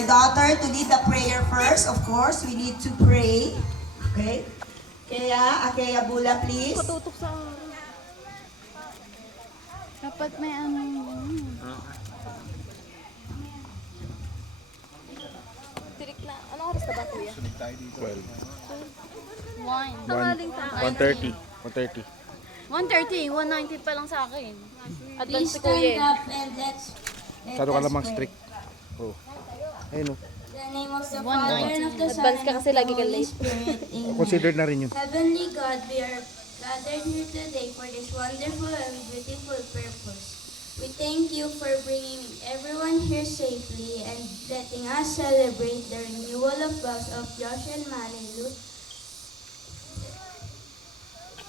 my daughter to lead the prayer first. Of course, we need to pray. Okay? Kaya, Akea Bula, please. Patutok sa dapat may ano. Tirik na. Ano oras na ba, kuya? 12. 1. Tangaling sa 1:30. 1:30. 130. 190 pa lang sa akin. Advance Please si kuya. stand up and let Masyado ka us lamang pray. strict. Oh. Ayun, oh. In the name of the 190. Father and of the Son Advance ka and of kasi the lagi ka Holy late. Spirit. Amen. Considered na rin yun. Heavenly God, we are gathered here today for this wonderful and beautiful purpose. We thank you for bringing everyone here safely and letting us celebrate the renewal of vows of Josh and Marilu.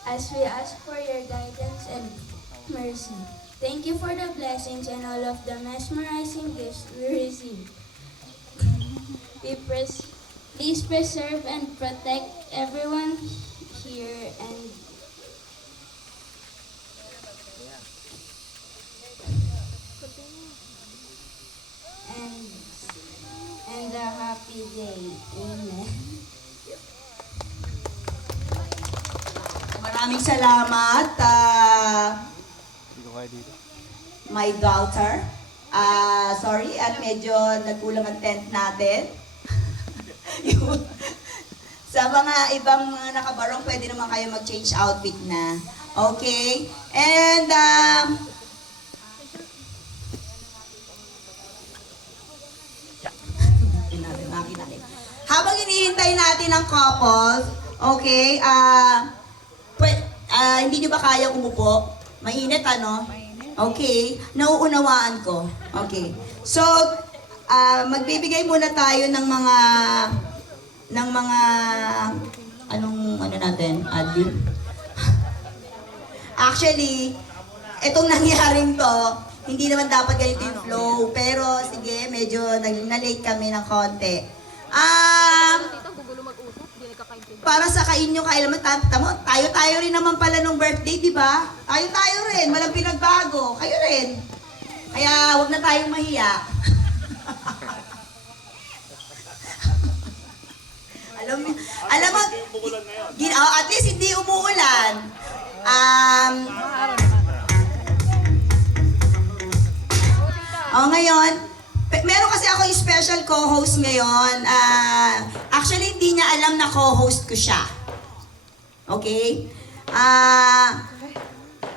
As we ask for your guidance and mercy. Thank you for the blessings and all of the mesmerizing gifts we receive. Please preserve and protect everyone here and a happy day. Amen. Maraming salamat, Dito kayo dito. my daughter. Sorry, at medyo nagkulang ang tent natin. Sa mga ibang mga nakabarong, pwede naman kayo mag-change outfit na. Okay? And, habang hinihintay natin ang couples, okay, hindi nyo ba kaya umupo? Mainit, ano? Okay, nauunawaan ko. Okay. So, magbibigay muna tayo ng mga ano natin, admin. Actually, itong nangyaring to, hindi naman dapat ganito yung flow, pero sige, medyo na-late kami ng konti. Para sa kainyo kailaman, tayo rin naman pala nung birthday, di ba? Tayo rin, walang pinagbago. Kayo rin. Kaya wag na tayong mahiya. alam mo, at least hindi umuulan. Ngayon, meron kasi ako yung special co-host ngayon. Actually, hindi niya alam na co-host ko siya. Okay?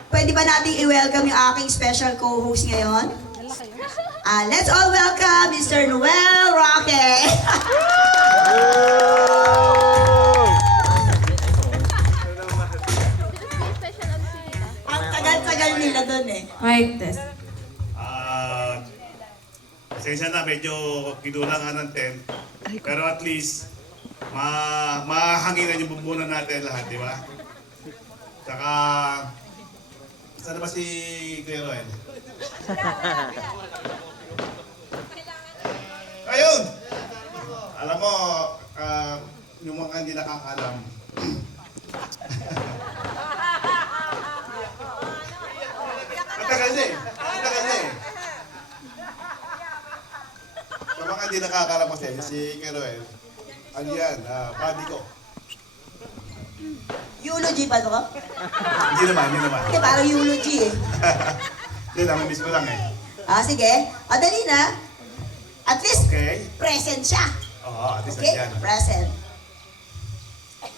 Pwede ba nating i-welcome yung aking special co-host ngayon? Let's all welcome Mr. Noel Roque. Ang tagal-tagal nila dun eh. Mic test. Pasensya na, medyo kinulangan ng tent. Pero at least, mahanginan yung bumbunan natin lahat, di ba? Tsaka, saan na ba si Kuya Roel? Ayun! Alam mo, yung mga hindi nakakalam, matagal na eh. Matagal na eh. Sa mga hindi nakakalam kasi, si Keroel, ano yan, buddy ko. Eulogy ba to? Hindi naman, hindi naman. Hindi, parang eulogy eh. Hindi, namimiss ko lang eh. Sige. Dali na. At least, Okay. present siya. Oo, at least Okay? nandiyan. Present.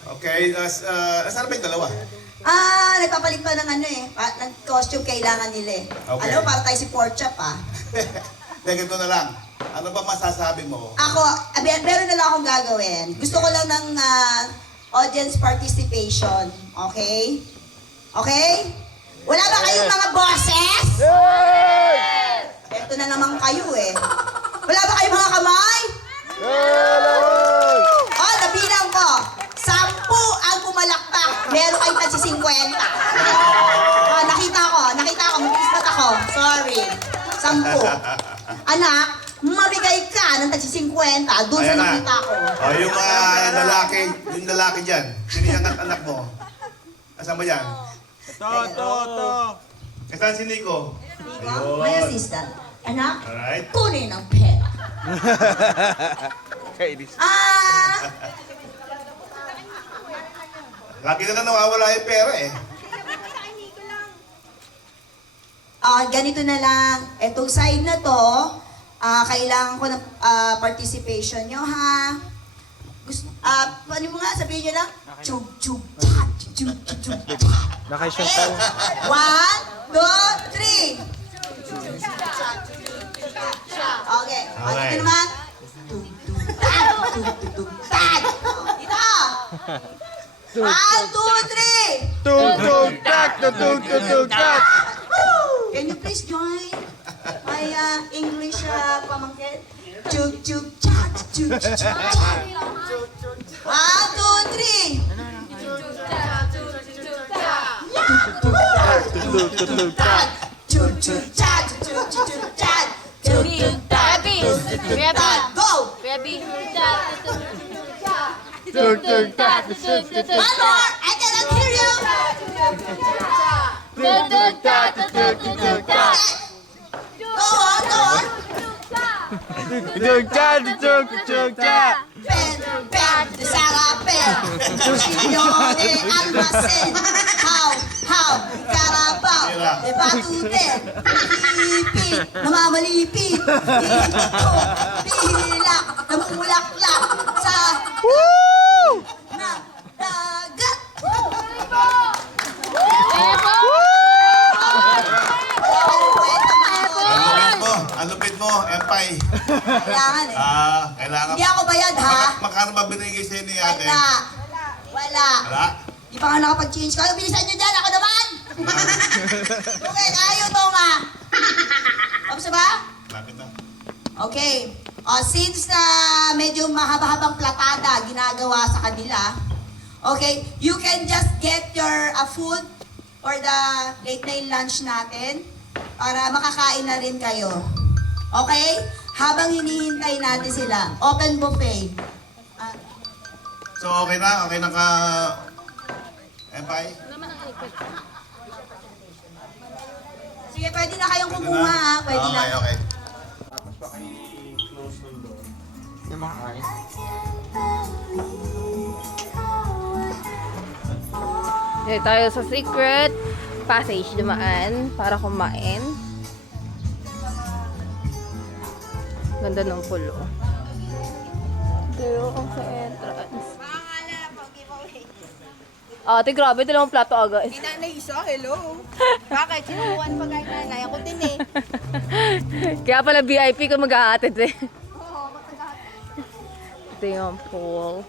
Okay, nasaan ba yung dalawa? Nagpapalit pa ng ano eh. Ng costume kailangan nila eh. Okay. Alam mo, para tayo si Pork Chop ah. Hindi, ganito na lang. Ano ba masasabi mo? Ako, meron na lang akong gagawin. Gusto ko lang ng audience participation. Okay? Okay? Wala ba kayong mga bosses? Ito na naman kayo eh. Wala ba kayong mga kamay? Nabilang ko. 10 ang pumalakpak. Meron kayong tagsi 50. Nakita ko. Mag-ispat ako. Sorry. 10. Anak, mabigay ka ng tagsi 50 doon sa Ayan na. nakita ko. Yung lalaki dyan. Sino yung anak mo? Asan ba yan? Saan si Nico? Diba? May assistant. Anak, Alright. kunin ang pera. Kainis. Lagi na lang nawawala yung pera eh. Ganito na lang. Etong side na to, kailangan ko ng participation nyo, ha? Gusto, ano mo nga, sabihin nyo lang? Chug, chug, chat, chug, chug, chug, chat. Nakaisang Okay? tayo. 1, 2, 3. Okay. Okay. Dito naman. Tug, tug, tag, tug, tug, tug, tag. Dito. 1, 2, 3. Tug, tak, tug, tak. Can you please join my English pamangkin? Chug, chug, chat, chug, chug, chat. 1, 2, 3. Tug, tak. Chug, chug, chat, chug, chug, chug, chat. Chug, chug, chat. Ready? Go! Ready? Tug, tak. One more! I cannot hear you! Go on, go on! Tug, tak. Pen, pen, sarapel. Cuchillo de almacén. How, karabaw. De batute. Ipit, namamalipit. Dito, pilak, namumulaklak. Sa na dagat. Ang lupit mo, Empay. Kailangan eh. Kailangan. Hindi ako bayad, ha? Magkano ba binigay sa'yo ni ate? Wala. Wala. Wala? Di pa nga nakapag-change. Kaya bilisan nyo dyan, ako naman! Okay, ayaw to nga. Tapos ba? Lapit na. Okay. Since na medyo mahaba-habang platada ginagawa sa kanila, okay, you can just get your food for the late night lunch natin para makakain na rin kayo. Okay? Habang hinihintay natin sila, open buffet. So okay na? Okay na ka, Empay? Sige, pwede na kayong kumuha, ha? Pwede na. Okay, okay. Dito tayo sa secret passage dumaan para kumain. Ganda ng pulo. Dito ako sa entrance. Ate, grabe. Dalawang plato agad. Nanay isa, hello. Bakit? Sinubukan pa kay nanay. Ako din eh. Kaya pala VIP kung mag-aatid eh. Ito yung pool.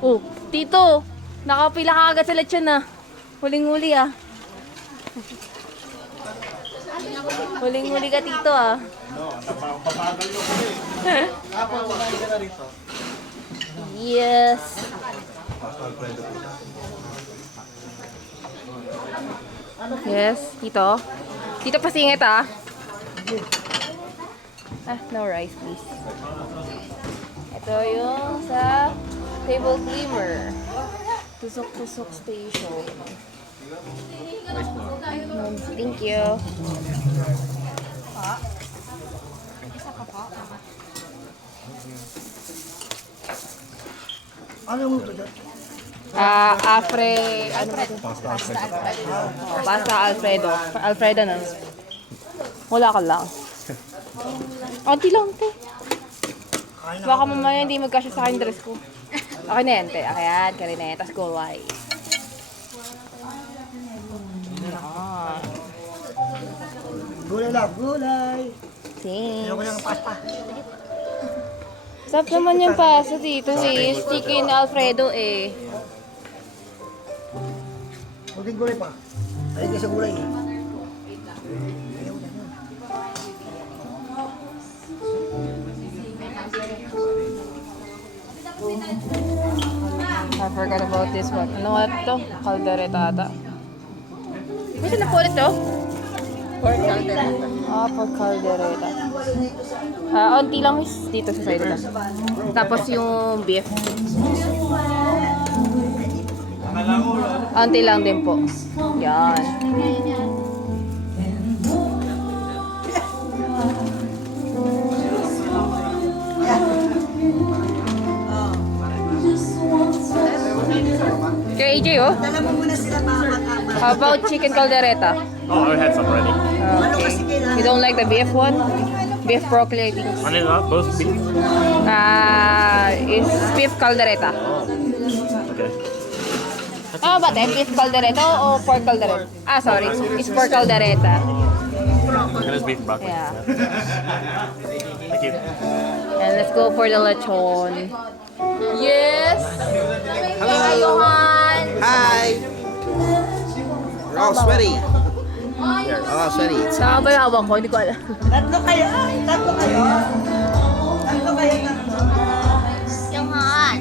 Oh, Tito! Nakapila ka agad sa lechon ah. Huling-huli ah. Huling-huli ka, Tito ah. Yes. Yes, Tito. Tito, pasingit ah. No rice, please. Ito yung sa table cleaner. Tusok-tusok station. Thank you. Ano mo ito dyan? Ano ba ito? Pasta Alfredo. Alfredo na. Wala ka lang. Onti lang, te. Baka mamaya hindi magkasya sa akin dress ko. Okay na yan, te. Ayan, kaya na yan. Tapos gulay. Gulay lang, gulay. Thanks. Ayoko ng pasta. Sarap naman yung pasta dito eh. Chicken Alfredo eh. Huwag din gulay pa. Ayun kayo sa gulay eh. I forgot about this one. Ano nga ito? Caldereta ata. May saan na po ulit to? Pork caldereta. Pork caldereta. Onti lang is dito sa side na. Tapos yung beef. Auntie lang din po. Yan. Kaya AJ, oh. Dala mo muna sila makakama. How about chicken caldereta? Oh, I had some already. Okay. You don't like the beef one? Beef broccoli, I think. Ano na? Both beef? Is beef caldereta. Okay. Ano ba tayo? Beef caldereta o pork caldereta? Ah, sorry. It's pork caldereta. It is beef broccoli. Yeah. Thank you. And let's go for the lechon. Yes! Hi, Johan! Hi! We're all sweaty. Oh, sweaty. Saan ba yung hawak ko? Hindi ko alam. Tatlo kayo. Tatlo kayo. Tatlo kayo. Johan.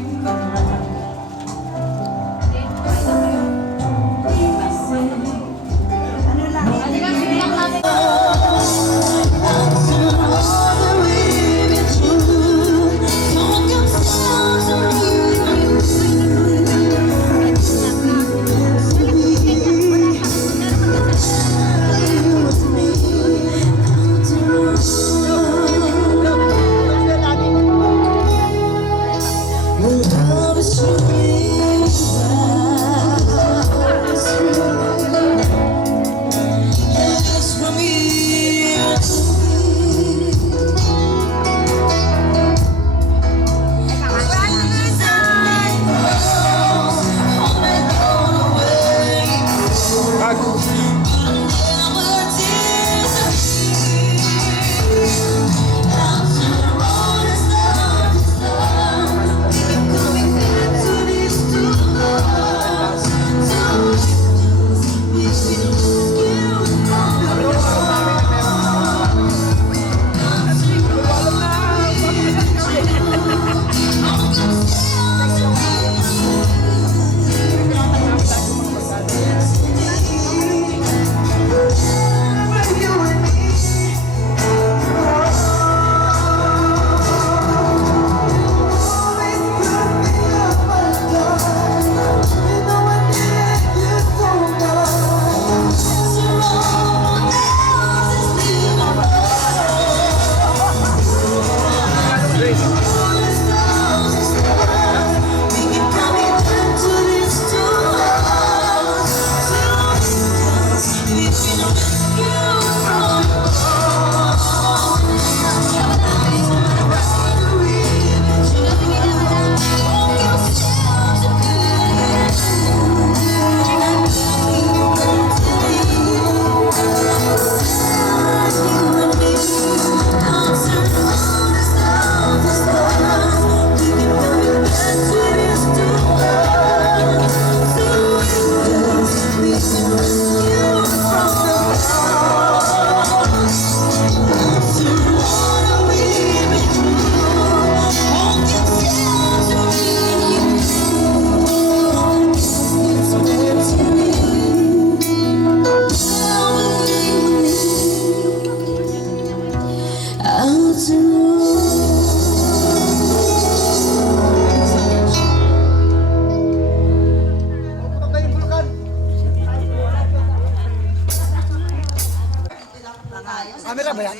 Camera ba yan?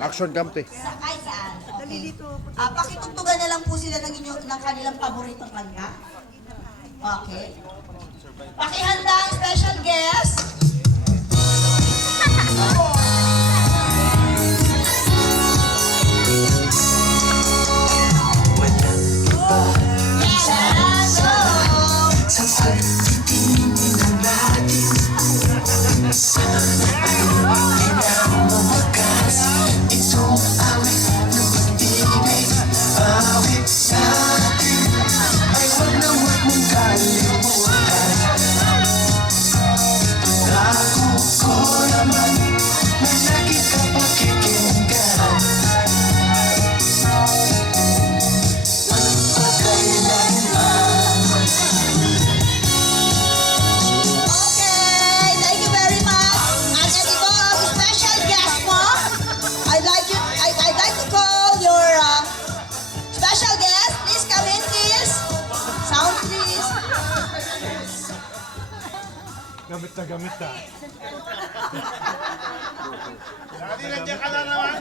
Action camp eh. Sakay saan? Okay. Pakitugtugan na lang po sila ng kanilang paboritong kanta. Okay. Pakihanda ang special guest. Ay, wag na wag mong kalimutan. Gamit na gamit na. Daddy, nandiyan ka na naman.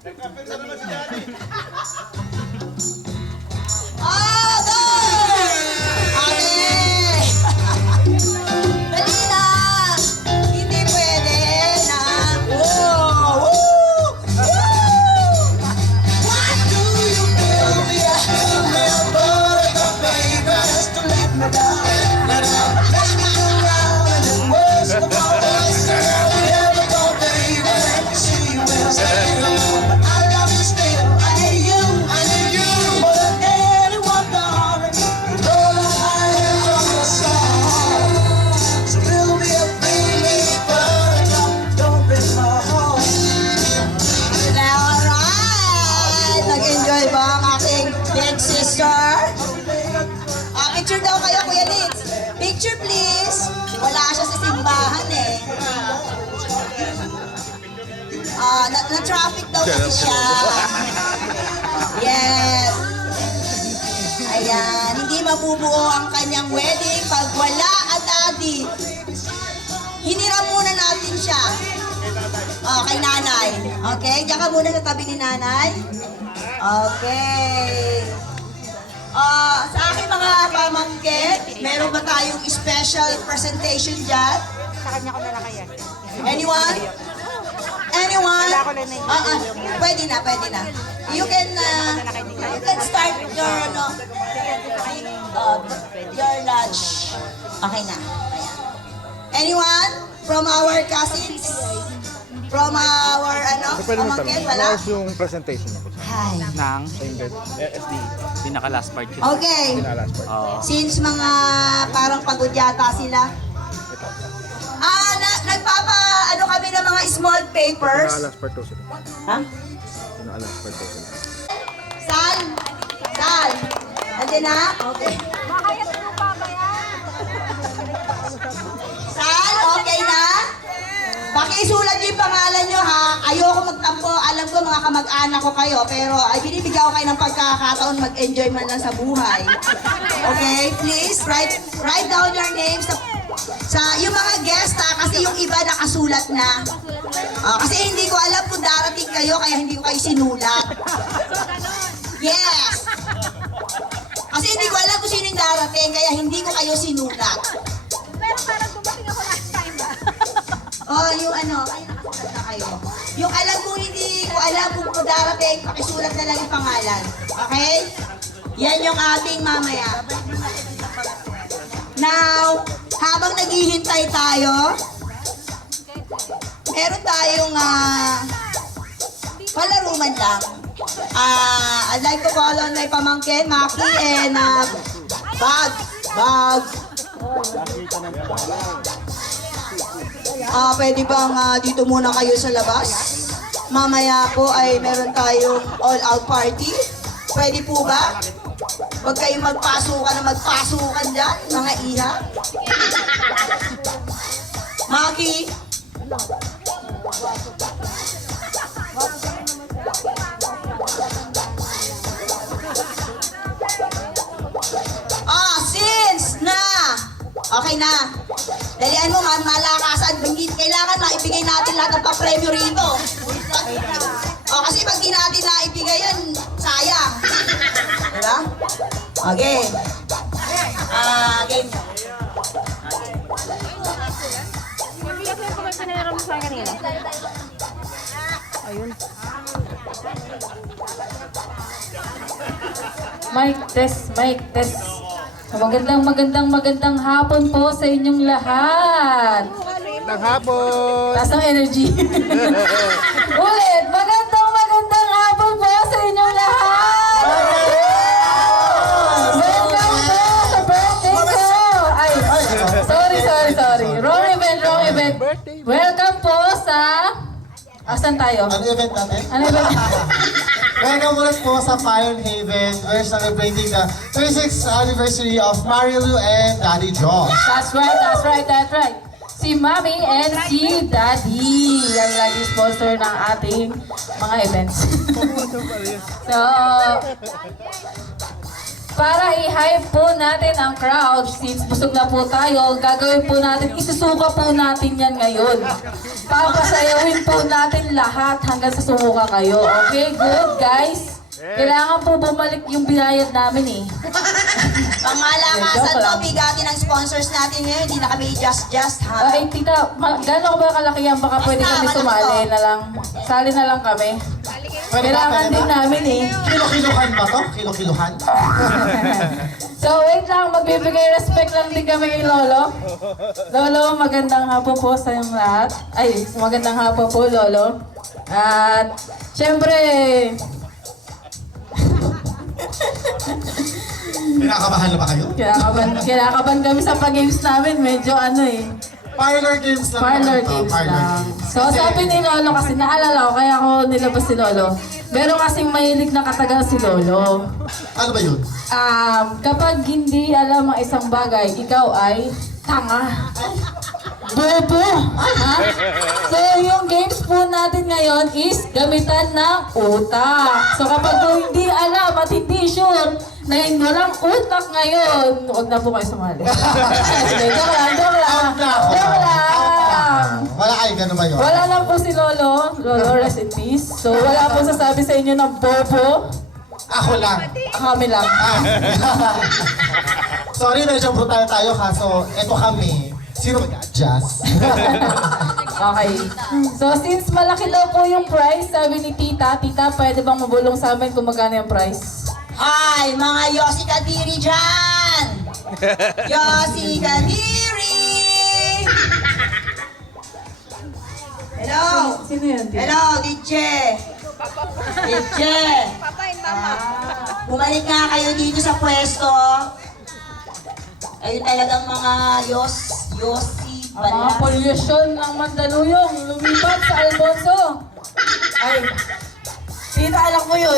Nagkapit na naman si Daddy. Ah, go! Okay! Dali na! Hindi pwede na. Whoa! Woo! Woo! What do you feel me? I feel me, but the baby has to let me down. Let me around and it was the promise. Never thought, baby, I could see you when I stay alone. But I love you still. I need you. I need you more than anyone, darling. You know that I am from the sun. So fill me up, baby, but don't break my heart. Alright! Nag-enjoy ba ang aking big sister? Picture daw kayo, Kuya Litz. Picture, please. Wala siya sa simbahan eh. Na-traffic daw kasi siya. Yes. Ayan, hindi mabubuo ang kanyang wedding pag wala ang daddy. Hiniram muna natin siya. Kay nanay. Okay, diyan ka muna sa tabi ni nanay. Okay. Sa aking mga pamangkin, meron ba tayong special presentation dyan? Sa kanya ko na lang kaya. Anyone? Anyone? Pwede na, pwede na. You can start your, your lunch. Okay na. Ayan. Anyone? From our cousins? From our, pamangkin? Wala? yung presentation ako? Hi. Nang SD. pinaka-last part yun. Okay. Last part. Since mga parang pagod yata sila. Kami ng mga small papers. Last part to sila. Ha? Last part to sila. Sal? Sal? Andiyan na? Okay. Makayat mo pa ba yan? Sal, okay na? Pakisulat niyo yung pangalan niyo ha. Ayoko magtampo. Alam ko mga kamag-anak ko kayo. Pero ay binibigyan ko kayo ng pagkakataon mag-enjoy man lang sa buhay. Okay? Please, write down your names sa yung mga guest ha, kasi yung iba nakasulat na. Kasi hindi ko alam kung darating kayo, kaya hindi ko kayo sinulat. Yes! Kasi hindi ko alam kung sino yung darating, kaya hindi ko kayo sinulat. Pero parang dumating ako last time ba? Yung kayo nakasulat na kayo. Yung alam kong hindi ko alam kung darating, pakisulat na lang yung pangalan. Okay? Yan yung ating mamaya. Now, habang naghihintay tayo, meron tayong palaruman lang. I'd like to call on my pamangkin, Maki, and Bag. Pwede bang dito muna kayo sa labas? Mamaya po ay meron tayong all-out party. Pwede po ba? Huwag kayong magpasukan dyan, mga iha. Maki. Since na. Okay na. Dalian mo, malakasan. Kailangan maibigay natin lahat ng pa-premyo rito. Kasi pag di natin naibigay yan, sayang. Diba? Okay. Game. Mabigat na yung kung pinaram mo sa akin kanina. Ayun. Mic test. Magandang hapon po sa inyong lahat. Magandang hapon! Taas ng energy. Ulit, magandang hapon po sa inyong lahat. Welcome po sa birthday ko. Ay, sorry. Wrong event. Welcome po sa... Asan tayo? Ano event natin? Ano event? Welcome ulit po sa Fire Haven. We're celebrating the 36th anniversary of Marilu and Daddy Josh. That's right. Si Mami and si Daddy. Yan lagi sponsor ng ating mga events. So, para i-hype po natin ang crowd, couch since busog na po tayo, gagawin po natin, isusuka po natin yan ngayon. Papasayawin po natin lahat hanggang sa sumuka kayo. Okay, good guys? Kailangan po bumalik yung binayad namin eh. Pangmalakasan Joke to, lang. bigatin ng sponsors natin ngayon. Hindi na kami just ha? Ay, tita, gano'n ba kalaki yan? Baka pwede kami sumali na lang. Sali na lang kami. Kailangan din namin eh. Kilo-kiluhan ba to? Kilo-kiluhan? So, wait lang. Magbibigay respect lang din kami kay Lolo. Lolo, magandang hapon po sa inyong lahat. Ay, magandang hapon po, Lolo. At, syempre, Kinakabahan na ba kayo? kinakaban kami sa pag-games namin. Medyo ano eh. Parlor games lang. Parlor naman to, games parlor lang. games. So, sabi ni Lolo kasi, naalala ko, kaya ako nilabas si Lolo. Meron kasing mahilig na katagal si Lolo. Ano ba yun? Kapag hindi alam ang isang bagay, ikaw ay tanga. Bobo! Ha? So, yung games po natin ngayon is gamitan ng utak. So, kapag hindi alam at hindi sure na walang utak ngayon, huwag na po kayo sumali. Joke lang, joke lang. Joke lang. Wala kayo, gano'n ba yun? Wala lang po si Lolo. Lolo, rest in peace. So, wala po sasabi sa inyo ng bobo. Ako lang. Kami lang. Sorry, medyo brutal tayo kaso eto kami. Sino mag-adjust? Okay. So, since malaki daw po yung price, sabi ni Tita, Tita, pwede bang mabulong sa amin kung magkano yung price? Hi, mga Yossi Kadiri dyan! Yossi Kadiri! Hello! Sino yun, Tita? Hello, DJ! DJ! Papa and Mama. Bumalik nga kayo dito sa pwesto. Ayun talagang mga Yossi Ang mga Balas. pollution ng Mandaluyong, lumipat sa Alfonso. Ay, Tita, anak mo yun.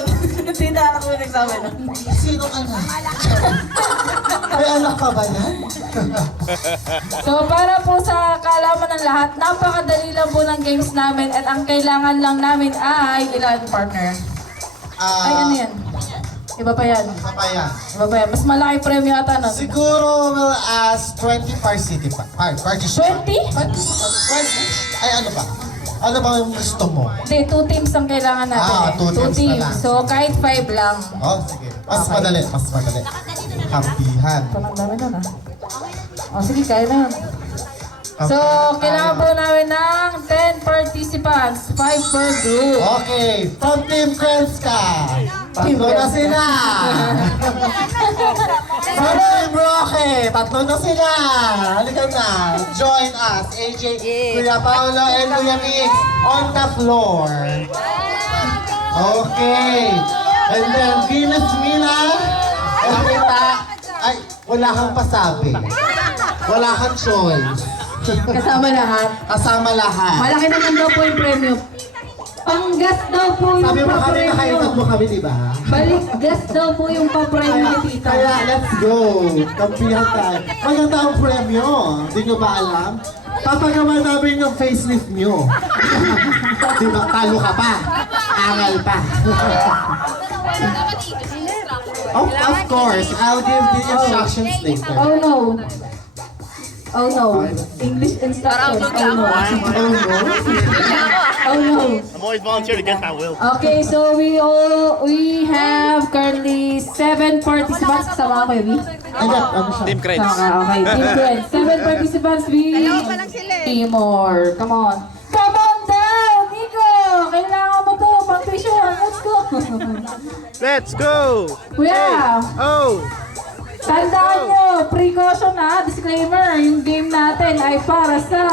Tita, anak mo yun nagsabi nun. Sino ka na? May anak pa ba yan? So, para po sa kaalaman ng lahat, napakadali lang po ng games namin at ang kailangan lang namin ay ilan, partner? Ay, ano yan? Iba pa yan. Isa pa yan. Iba pa yan. Mas malaki premyo ata nun. Siguro will ask 20 participants. 20? Ay, ano ba? Ano ba yung gusto mo? Hindi, 2 teams ang kailangan natin eh. two teams na lang. So, kahit 5 lang. Oh, sige. Mas Okay. madali, mas madali. Kampihan. Ito ang dami nun ah. O, sige, kaya na yun. So, kailangan po namin ng 10 participants. 5 per group. Okay, from Team Krenska. Tatlo na sila. From Team Roque. Tatlo na sila. Halika na. Join us. AJ, Kuya Paolo, and Kuya Mix on the floor. Okay. And then, Venus Mina. And Rita. Ay, wala kang pasabi. Wala kang choice. Kasama lahat. Kasama lahat. Malaki naman daw po yung premyo. Panggas daw po yung Sabi mo kami na kayo pa-premyo. tatlo kami, di ba? Balik gas daw po yung pa-premyo ni Tita. Kaya let's go. Kampihan tayo. Maganda ang premyo. Hindi nyo ba alam? Papagawa namin yung facelift nyo. Di ba? Talo ka pa. Angal pa. Of course, I'll give the instructions later. Oh no. Oh no. English instructions. Oh no. Oh no. Oh no. I'm always volunteer against my will. Okay, so we have currently 7 participants. Kasama ko yun. Ayan, ano siya? Team Cranes. Okay, Team Friends. 7 participants. Dalawa pa lang sila eh. Team more. Come on. Come on down, Nico! Kailangan mo to. Pang-tuition. Let's go. Let's go! Kuya, Oh! tandaan nyo, precaution ha, disclaimer, yung game natin ay para sa